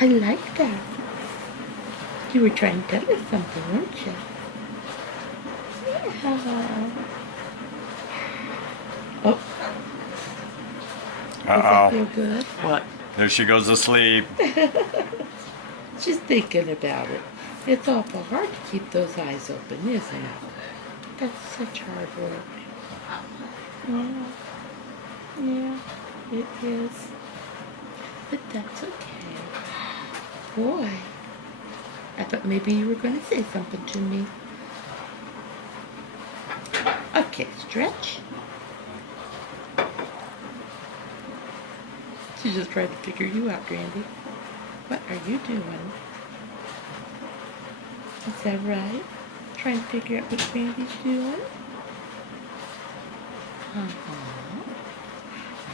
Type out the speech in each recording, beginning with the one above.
I like that. You were trying to tell us something, weren't you? Yeah. Oh. Does that feel good? What? There she goes to sleep. She's thinking about it. It's awful hard to keep those eyes open, isn't it? That's such hard work. Yeah, it is. But that's okay. Boy, I thought maybe you were going to say something to me. Okay, stretch. She's just trying to figure you out, Grandy. What are you doing? Is that right? Trying to figure out what Grandy's doing?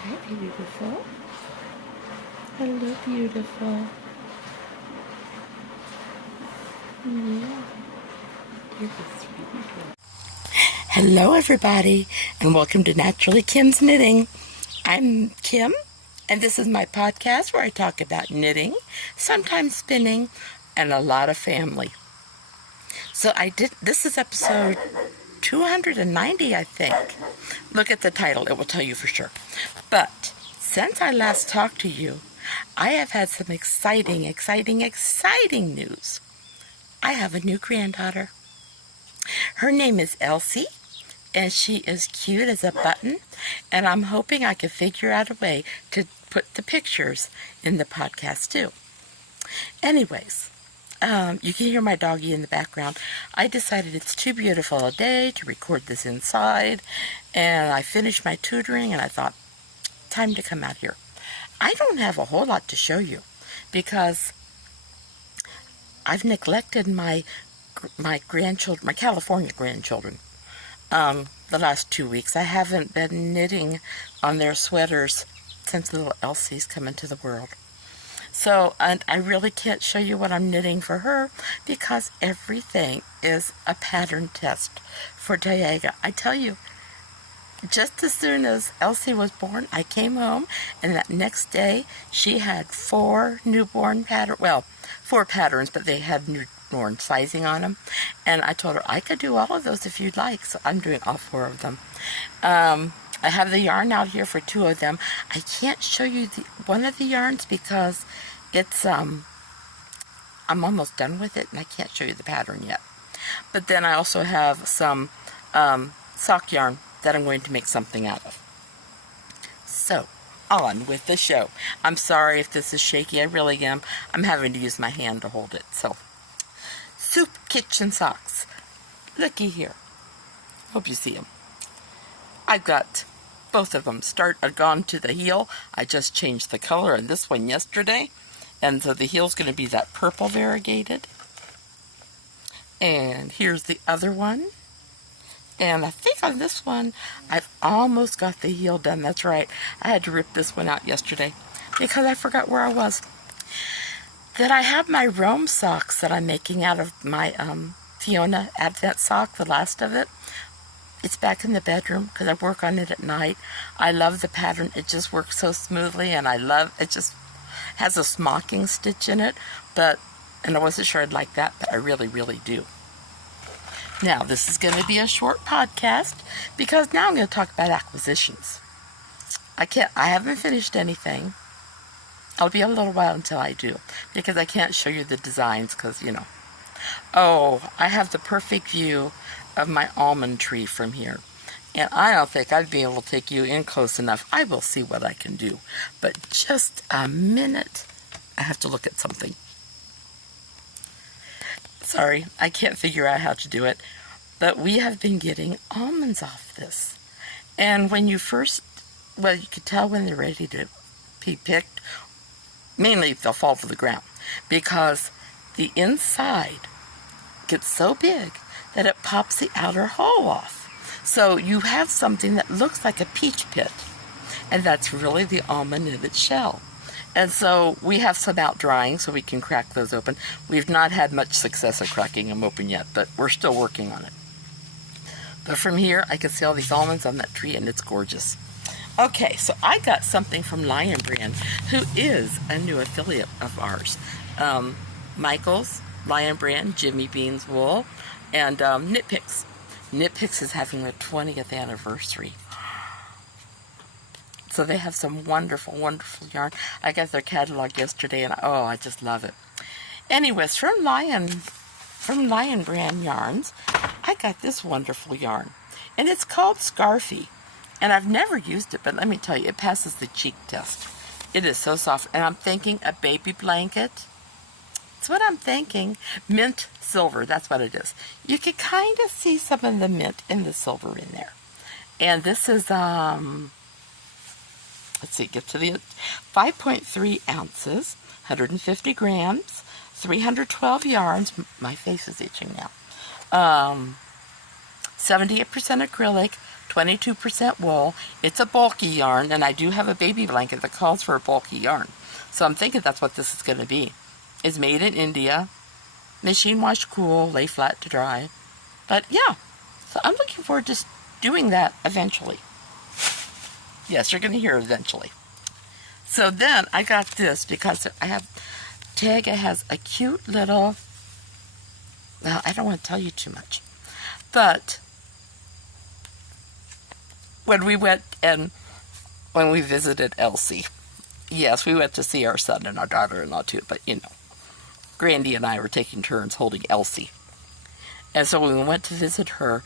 Hi, beautiful. Hello, beautiful. Yeah. You're a sweetie girl. Hello, everybody, and welcome to Naturally Kim's Knitting. I'm Kim, and this is my podcast where I talk about knitting, sometimes spinning, and a lot of family. So this is episode 290, I think. Look at the title, it will tell you for sure. But since I last talked to you, I have had some exciting news. I have a new granddaughter. Her name is Elsie, and she is cute as a button, and I'm hoping I can figure out a way to put the pictures in the podcast too. Anyways, you can hear my doggie in the background. I decided it's too beautiful a day to record this inside, and I finished my tutoring, and I thought, time to come out here. I don't have a whole lot to show you because I've neglected my grandchildren, my California grandchildren, the last 2 weeks. I haven't been knitting on their sweaters since little Elsie's come into the world. So, and I really can't show you what I'm knitting for her because everything is a pattern test for Diaga. I tell you, just as soon as Elsie was born, I came home, and that next day she had 4 patterns, but they had newborn sizing on them. And I told her I could do all of those if you'd like, so I'm doing all 4 of them. I have the yarn out here for 2 of them. I can't show you one of the yarns because it's I'm almost done with it, and I can't show you the pattern yet. But then I also have some sock yarn that I'm going to make something out of. So, on with the show. I'm sorry if this is shaky, I really am. I'm having to use my hand to hold it. So, Soup Kitchen Socks. Looky here. Hope you see them. I've got both of them gone to the heel. I just changed the color on this one yesterday. And so the heel's going to be that purple variegated. And here's the other one. And I think on this one, I've almost got the heel done. That's right. I had to rip this one out yesterday because I forgot where I was. That I have my Rome socks that I'm making out of my Fiona Advent sock, the last of it. It's back in the bedroom because I work on it at night. I love the pattern. It just works so smoothly, and it just has a smocking stitch in it. And I wasn't sure I'd like that, but I really, really do. Now, this is going to be a short podcast because now I'm going to talk about acquisitions. I haven't finished anything. It'll be a little while until I do because I can't show you the designs because, Oh, I have the perfect view of my almond tree from here. And I don't think I'd be able to take you in close enough. I will see what I can do. But just a minute, I have to look at something. Sorry, I can't figure out how to do it. But we have been getting almonds off this. And when you you can tell when they're ready to be picked. Mainly they'll fall to the ground. Because the inside gets so big that it pops the outer hull off. So you have something that looks like a peach pit. And that's really the almond in its shell. And so we have some out drying so we can crack those open. We've not had much success at cracking them open yet, but we're still working on it. But from here, I can see all these almonds on that tree, and it's gorgeous. Okay, so I got something from Lion Brand, who is a new affiliate of ours. Michael's, Lion Brand, Jimmy Bean's Wool, and Knit-Picks. Knit-Picks is having their 20th anniversary. So they have some wonderful, wonderful yarn. I got their catalog yesterday, and I just love it. Anyways, from Lion Brand Yarns, I got this wonderful yarn. And it's called Scarfy. And I've never used it, but let me tell you, it passes the cheek test. It is so soft. And I'm thinking a baby blanket. That's what I'm thinking. Mint silver, that's what it is. You can kind of see some of the mint and the silver in there. And this is, let's see, get to the 5.3 ounces, 150 grams, 312 yarns. My face is itching now. 78% acrylic, 22% wool. It's a bulky yarn, and I do have a baby blanket that calls for a bulky yarn. So I'm thinking that's what this is going to be. It's made in India, machine wash cool, lay flat to dry. But yeah, so I'm looking forward to doing that eventually. Yes, you're going to hear eventually. So then I got this because Tega has a cute little, well, I don't want to tell you too much, but when we visited Elsie, yes, we went to see our son and our daughter-in-law too, but Grandy and I were taking turns holding Elsie. And so when we went to visit her,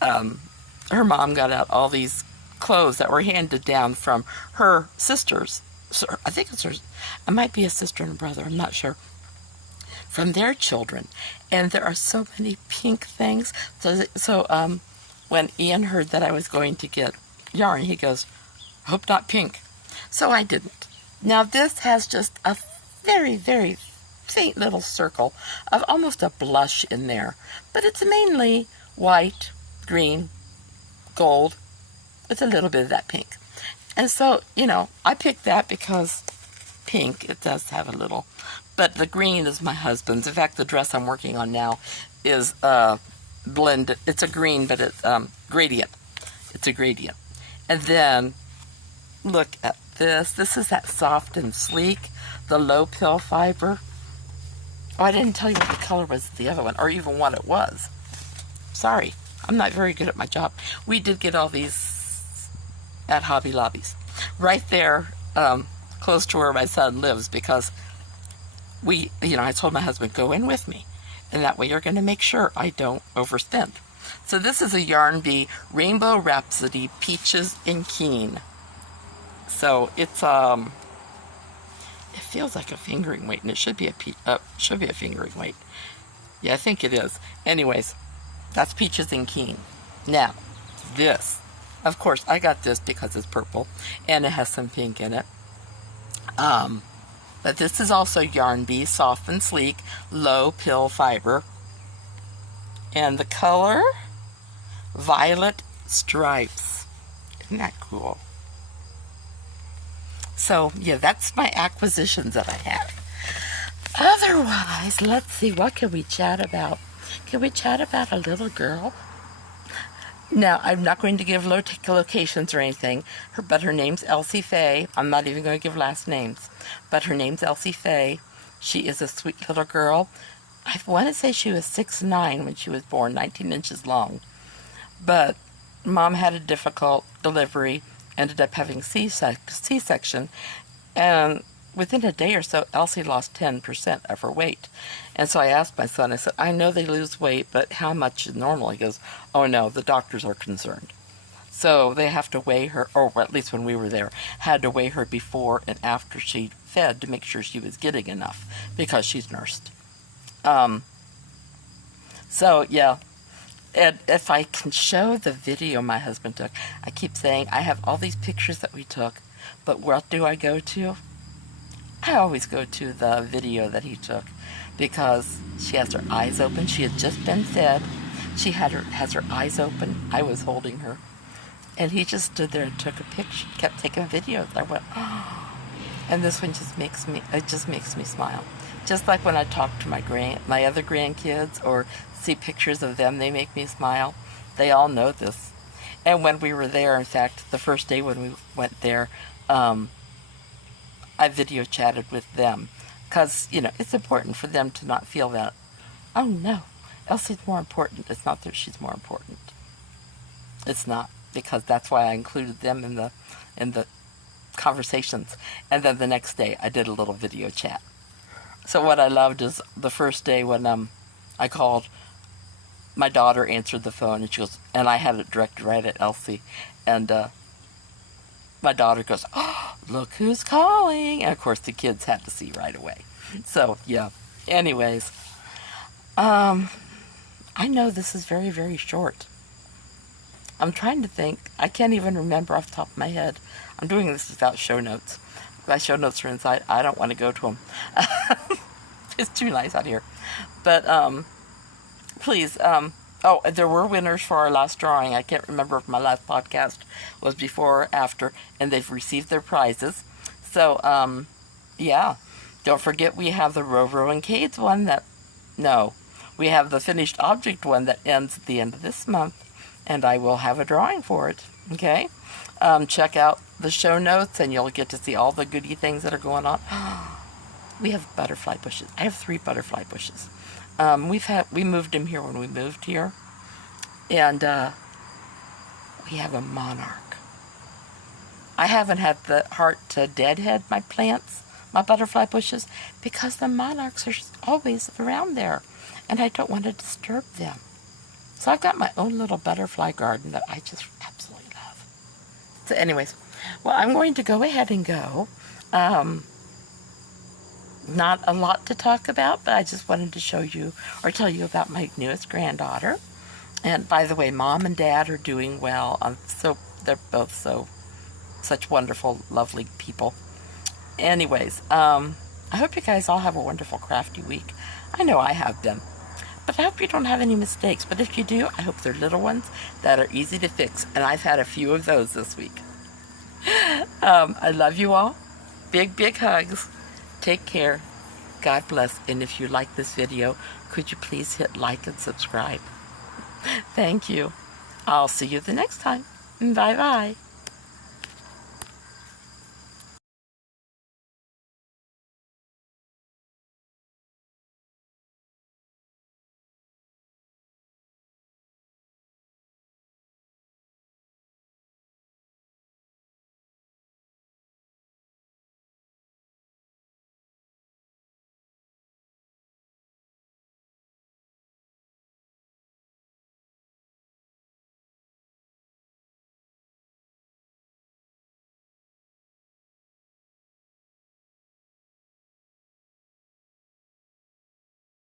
her mom got out all these clothes that were handed down from her sisters. So I think it might be a sister and a brother, I'm not sure. From their children. And there are so many pink things. So when Ian heard that I was going to get yarn, he goes, hope not pink. So I didn't. Now this has just a very, very faint little circle of almost a blush in there. But it's mainly white, green, gold, with a little bit of that pink. And so, I picked that because pink, it does have a little. But the green is my husband's. In fact, the dress I'm working on now is blended. It's a green, but it's gradient. It's a gradient. And then, look at this. This is that soft and sleek, the low pill fiber. Oh, I didn't tell you what the color was of the other one, or even what it was. Sorry, I'm not very good at my job. We did get all these at Hobby Lobby's. Right there, close to where my son lives, because I told my husband, go in with me. And that way you're going to make sure I don't overspend. So this is a Yarn Bee Rainbow Rhapsody Peaches and Keen. So it's, it feels like a fingering weight, and it should be a fingering weight. Yeah, I think it is. Anyways, that's Peaches and Keen. Now, this. Of course, I got this because it's purple, and it has some pink in it. But this is also Yarn Bee, soft and sleek, low pill fiber. And the color, violet stripes. Isn't that cool? So, yeah, that's my acquisitions that I have. Otherwise, let's see, what can we chat about? Can we chat about a little girl? Now, I'm not going to give locations or anything, but her name's Elsie Faye. I'm not even going to give last names, but her name's Elsie Faye. She is a sweet little girl. I want to say she was 6'9" when she was born, 19 inches long. But Mom had a difficult delivery, ended up having C-section, and within a day or so, Elsie lost 10% of her weight. And so I asked my son, I said, I know they lose weight, but how much is normal? He goes, oh no, the doctors are concerned. So they have to weigh her, or at least when we were there, had to weigh her before and after she fed to make sure she was getting enough, because she's nursed. So yeah, and if I can show the video my husband took, I keep saying I have all these pictures that we took, but what do I go to? I always go to the video that he took, because she has her eyes open. She had just been fed. She has her eyes open. I was holding her. And he just stood there and took a picture, kept taking videos. I went, oh. And this one just makes me smile. Just like when I talk to my other grandkids or see pictures of them, they make me smile. They all know this. And when we were there, in fact, the first day when we went there, I video chatted with them. Because, it's important for them to not feel that, oh no, Elsie's more important. It's not that she's more important. It's not, because that's why I included them in the conversations. And then the next day, I did a little video chat. So what I loved is the first day when I called, my daughter answered the phone, and she goes, and I had it directed right at Elsie, and my daughter goes, oh, look who's calling, and of course the kids had to see right away. So yeah. Anyways, I know this is very, very short. I'm trying to think. I can't even remember off the top of my head. I'm doing this without show notes. My show notes are inside. I don't want to go to them. It's too nice out here. But please, oh, there were winners for our last drawing. I can't remember if my last podcast was before or after, and they've received their prizes. So, yeah. Don't forget we have the Rover and Cades one we have the finished object one that ends at the end of this month, and I will have a drawing for it, okay? Check out the show notes, and you'll get to see all the goody things that are going on. We have butterfly bushes. I have 3 butterfly bushes. We moved them here when we moved here, and we have a monarch. I haven't had the heart to deadhead my plants, my butterfly bushes, because the monarchs are always around there, and I don't want to disturb them. So I've got my own little butterfly garden that I just absolutely love. So anyways, well, I'm going to go ahead and go. Not a lot to talk about, but I just wanted to show you or tell you about my newest granddaughter. And by the way, Mom and Dad are doing well. They're both such wonderful, lovely people. Anyways, I hope you guys all have a wonderful crafty week. I know I have been. But I hope you don't have any mistakes. But if you do, I hope they're little ones that are easy to fix. And I've had a few of those this week. I love you all. Big, big hugs. Take care. God bless. And if you like this video, could you please hit like and subscribe? Thank you. I'll see you the next time. Bye-bye.